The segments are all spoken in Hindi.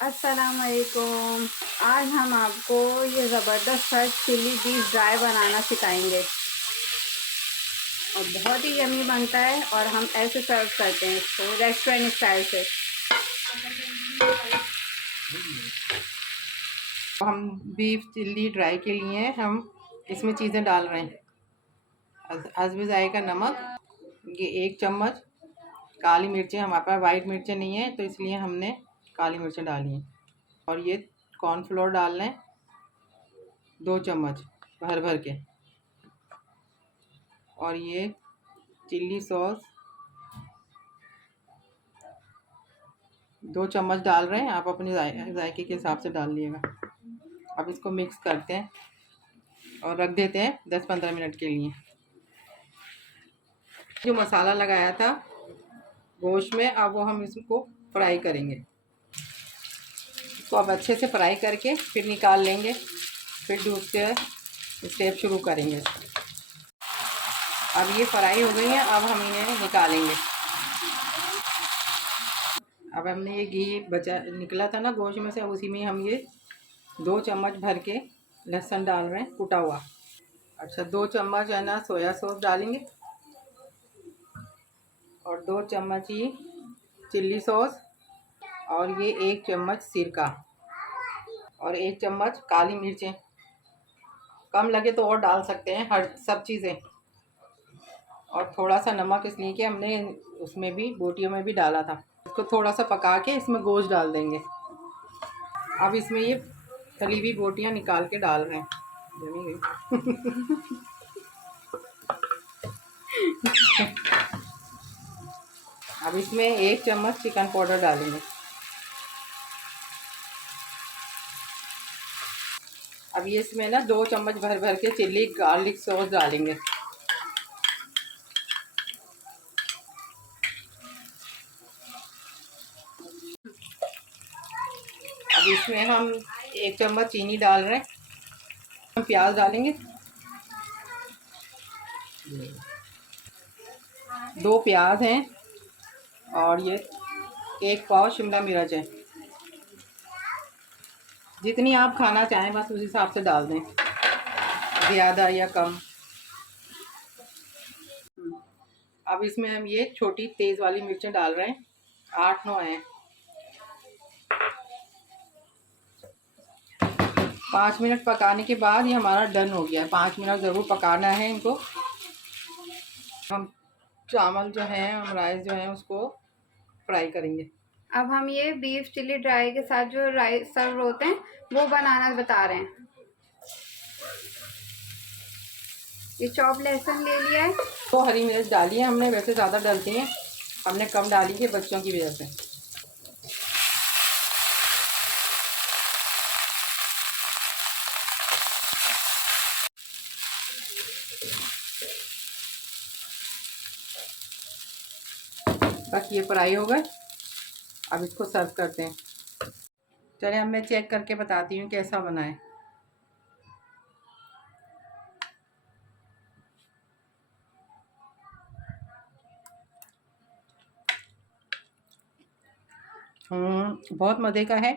अस्सलाम वालेकुम। आज हम आपको ये ज़बरदस्त सा चिली बीफ ड्राई बनाना सिखाएंगे और बहुत ही यम्मी बनता है और हम ऐसे सर्व करते हैं इसको रेस्टोरेंट स्टाइल से। हम बीफ चिल्ली ड्राई के लिए हम इसमें चीज़ें डाल रहे हैं। हस्बे जायका नमक, ये 1 चम्मच काली मिर्चें, हमारे पास वाइट मिर्चें नहीं है तो इसलिए हमने काली मिर्चें डाली हैं। और ये कॉर्नफ्लोर डाल लें 2 चम्मच भर भर के। और ये चिल्ली सॉस 2 चम्मच डाल रहे हैं, आप अपने जायके के हिसाब से डाल लीजिएगा। अब इसको मिक्स करते हैं और रख देते हैं 10-15 मिनट के लिए। जो मसाला लगाया था गोश्त में, अब वो हम इसको फ्राई करेंगे। इसको अब अच्छे से फ्राई करके फिर निकाल लेंगे, फिर दूसरे स्टेप शुरू करेंगे। अब ये फ्राई हो गई हैं, अब हम इन्हें निकालेंगे। अब हमने ये घी बचा निकला था ना गोश्त में से, अब उसी में हम ये 2 चम्मच भर के लहसुन डाल रहे हैं कुटा हुआ। अच्छा, 2 चम्मच है ना सोया सॉस डालेंगे और 2 चम्मच ही चिल्ली सॉस और ये 1 चम्मच सिरका और 1 चम्मच काली मिर्चें। कम लगे तो और डाल सकते हैं हर सब चीज़ें। और थोड़ा सा नमक, इसलिए कि हमने उसमें भी बोटियों में भी डाला था। इसको थोड़ा सा पका के इसमें गोश्त डाल देंगे। अब इसमें ये तली हुई बोटियाँ निकाल के डाल रहे हैं। जमी गई। अब इसमें 1 चम्मच चिकन पाउडर डालेंगे। अब ये इसमें ना 2 चम्मच भर भर के चिल्ली गार्लिक सॉस डालेंगे। अब इसमें हम 1 चम्मच चीनी डाल रहे हैं। हम प्याज डालेंगे, 2 प्याज हैं और ये 1 पाव शिमला मिर्च है। जितनी आप खाना चाहें बस उस हिसाब से डाल दें, ज़्यादा या कम। अब इसमें हम ये छोटी तेज़ वाली मिर्चें डाल रहे हैं, 8-9 हैं। 5 मिनट पकाने के बाद ये हमारा डन हो गया है। 5 मिनट ज़रूर पकाना है इनको। हम चावल जो हैं, हम राइस जो है उसको फ्राई करेंगे। अब हम ये बीफ चिली ड्राई के साथ जो राइस सर्व होते हैं वो बनाना बता रहे हैं। ये चॉप लहसुन ले लिया है, 2 हरी मिर्च डाली है हमने, वैसे ज़्यादा डलती हैं, हमने कम डाली है बच्चों की वजह से। बस ये फ्राई हो गए, अब इसको सर्व करते हैं। चलिए अब मैं चेक करके बताती हूँ कैसा बना है। बहुत मज़े का है।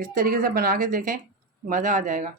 इस तरीके से बना के देखें, मज़ा आ जाएगा।